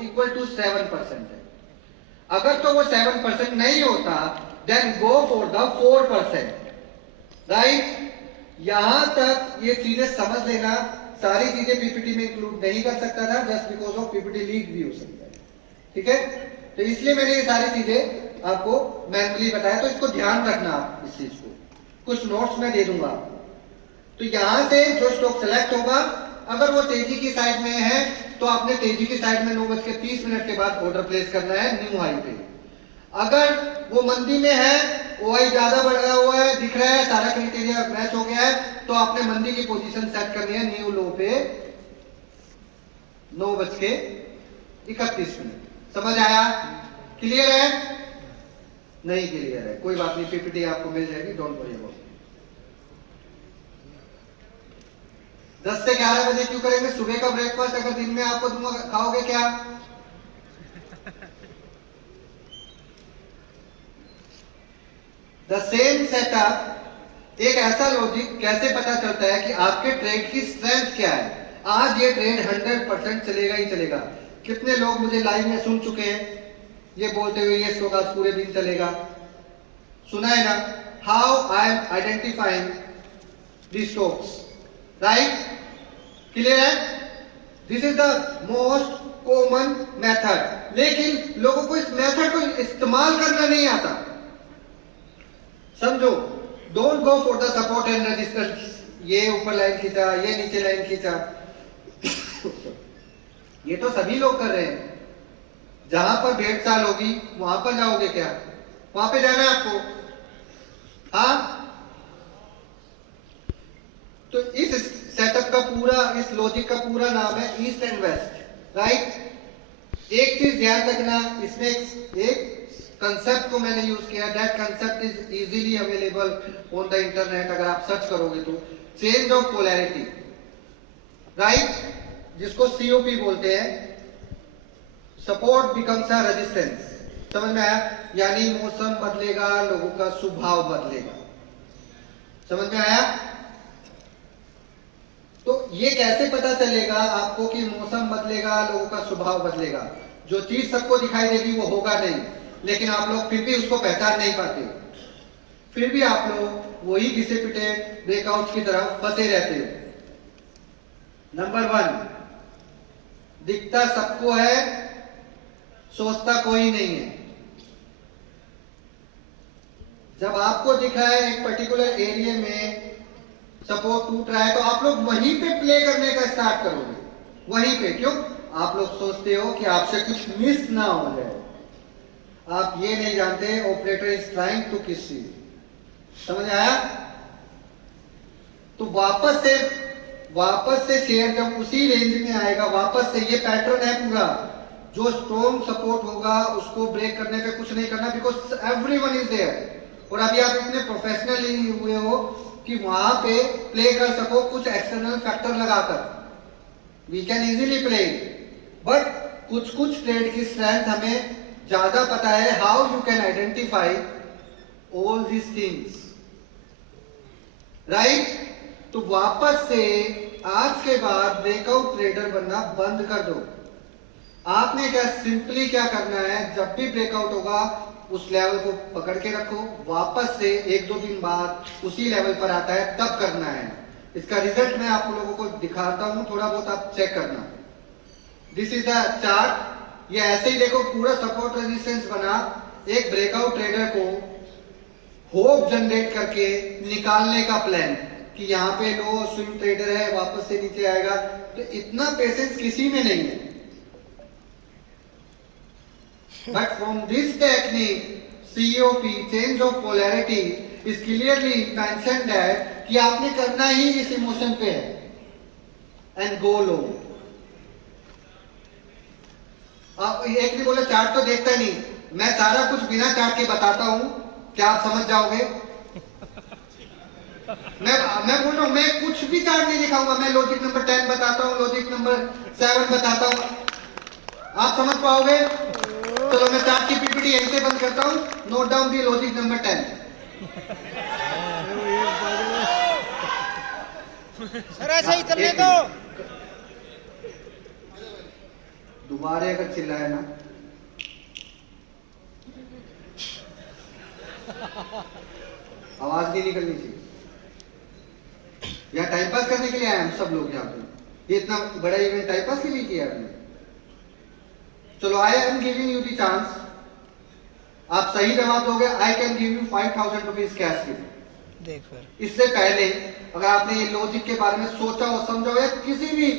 Equal to 7% है। अगर तो वो 7% नहीं होता then go for the 4%, right. यहां तक ये चीजें समझ लेना, सारी चीजें पीपीटी में इंक्लूड नहीं कर सकता था just because of PPT leak भी हो सकता है, ठीक है। तो इसलिए मैंने ये सारी चीजें आपको मैनुअली बताया, तो इसको ध्यान रखना आप इस चीज को। कुछ नोट्स मैं दे दूंगा। तो यहां से जो स्टॉक सेलेक्ट होगा, अगर वो तेजी की साइड में है तो आपने तेजी की साइड में 9:30 के बाद ऑर्डर प्लेस करना है न्यू हाई पे। अगर वो मंदी में है, ओआई ज्यादा बढ़ा हुआ है, दिख रहा है, सारा क्राइटेरिया मैच हो गया है, तो आपने मंदी की पोजीशन सेट करनी है न्यू लो पे 9:31। समझ आया? क्लियर है? नहीं क्लियर है कोई बात नहीं, पीपीटी आपको मिल जाएगी, डोंट वरी अबाउट। 10 से 11 बजे क्यों करेंगे? सुबह का ब्रेकफास्ट अगर दिन में आपको दूंगा, खाओगे क्या? द सेम सेटअप, एक ऐसा लॉजिक कैसे पता चलता है कि आपके ट्रेड की स्ट्रेंथ क्या है। आज ये ट्रेड 100% चलेगा ही चलेगा। कितने लोग मुझे लाइव में सुन चुके हैं ये बोलते हुए ये स्टॉक आज पूरे दिन चलेगा? सुना है ना? How I am identifying the stocks, right? Clear है? This is the most common method, लेकिन लोगों को इस मेथड को इस्तेमाल करना नहीं आता। समझो, don't go for the support and resistance. ये ऊपर लाइन खींचा, ये नीचे लाइन खींचा, ये तो सभी लोग कर रहे हैं। जहां पर 1.5 साल होगी वहां पर जाओगे क्या? वहां पे जाना है आपको? हाँ, तो इस सेटअप का पूरा, इस लॉजिक का पूरा नाम है ईस्ट एंड वेस्ट, राइट। एक चीज ध्यान रखना, इसमें एक कंसेप्ट को मैंने यूज किया, that concept is easily available on the internet. अगर आप सर्च करोगे तो चेंज ऑफ पोलैरिटी, राइट, जिसको सीओपी बोलते हैं, सपोर्ट बिकम्स अ रेजिस्टेंस। समझ में आया? यानी मौसम बदलेगा, लोगों का स्वभाव बदलेगा। समझ में आया? तो ये कैसे पता चलेगा आपको कि मौसम बदलेगा, लोगों का स्वभाव बदलेगा? जो चीज सबको दिखाई देगी वो होगा नहीं, लेकिन आप लोग फिर भी उसको पहचान नहीं पाते, फिर भी आप लोग वही घिसे पिटे ब्रेकआउट की तरफ फंसे रहते हो। नंबर 1, दिखता सबको है, सोचता कोई नहीं है। जब आपको दिखा है एक पर्टिकुलर एरिया में सपोर्ट टूट रहा है, तो आप लोग वहीं पे प्ले करने का स्टार्ट करोगे, वहीं पे। क्यों? आप लोग सोचते हो कि आपसे कुछ मिस ना हो जाए। आप ये नहीं जानते ऑपरेटर इज ट्राइंग टू किस यू। समझ आया? तो वापस से शेयर जब उसी रेंज में आएगा, वापस से, ये पैटर्न है पूरा। जो स्ट्रॉन्ग सपोर्ट होगा उसको ब्रेक करने पे कुछ नहीं करना, बिकॉज एवरीवन इज देयर। और अभी आप इतने प्रोफेशनल ही हुए हो कि वहां पे प्ले कर सको कुछ एक्सटर्नल फैक्टर लगाकर। We can easily play, but कुछ ट्रेड की स्ट्रेंथ हमें ज्यादा पता है। How you can identify all these things, right? तो वापस से आज के बाद ब्रेकआउट ट्रेडर बनना बंद कर दो। आपने क्या सिंपली क्या करना है, जब भी ब्रेकआउट होगा उस लेवल को पकड़ के रखो, वापस से 1-2 दिन बाद उसी लेवल पर आता है तब करना है। इसका रिजल्ट मैं आप लोगों को दिखाता हूं, थोड़ा बहुत आप चेक करना। This is the chart. ये ऐसे ही देखो, पूरा सपोर्ट रेजिस्टेंस बना। एक ब्रेकआउट ट्रेडर को होप जनरेट करके निकालने का प्लान कि यहाँ पे लो स्विंग ट्रेडर है, वापस से नीचे आएगा। तो इतना पेशेंस किसी में नहीं है। But from this technique, COP, change of polarity, is clearly mentioned that कि आपने करना ही इस इमोशन पे है, and go low। आप एक भी बोले चार्ट तो देखता नहीं, मैं सारा कुछ बिना चार्ट के बताता हूं, क्या आप समझ जाओगे? मैं बोल रहा हूं, मैं कुछ भी चार्ट नहीं दिखाऊंगा। मैं लॉजिक नंबर 10 बताता हूं, लॉजिक नंबर 7 बताता हूं, आप समझ पाओगे? चलो मैं चार्ट की पीपीटी यहीं से बंद करता हूं। Note down the logic number 10। Sir ऐसे ही चलने दो। दोबारा अगर चिल्लाए ना, आवाज नहीं निकलनी चाहिए। यहाँ टाइम पास करने के लिए आए हम सब लोग यहाँ पे, ये इतना बड़ा इवेंट टाइम पास के लिए किया आपने? चलो, I am giving you the chance, आप सही जवाब दोगे, I can give you 5000 rupees cash gift. देख फिर इससे पहले अगर आपने ये लॉजिक के बारे में सोचा हो, समझा हो, या किसी भी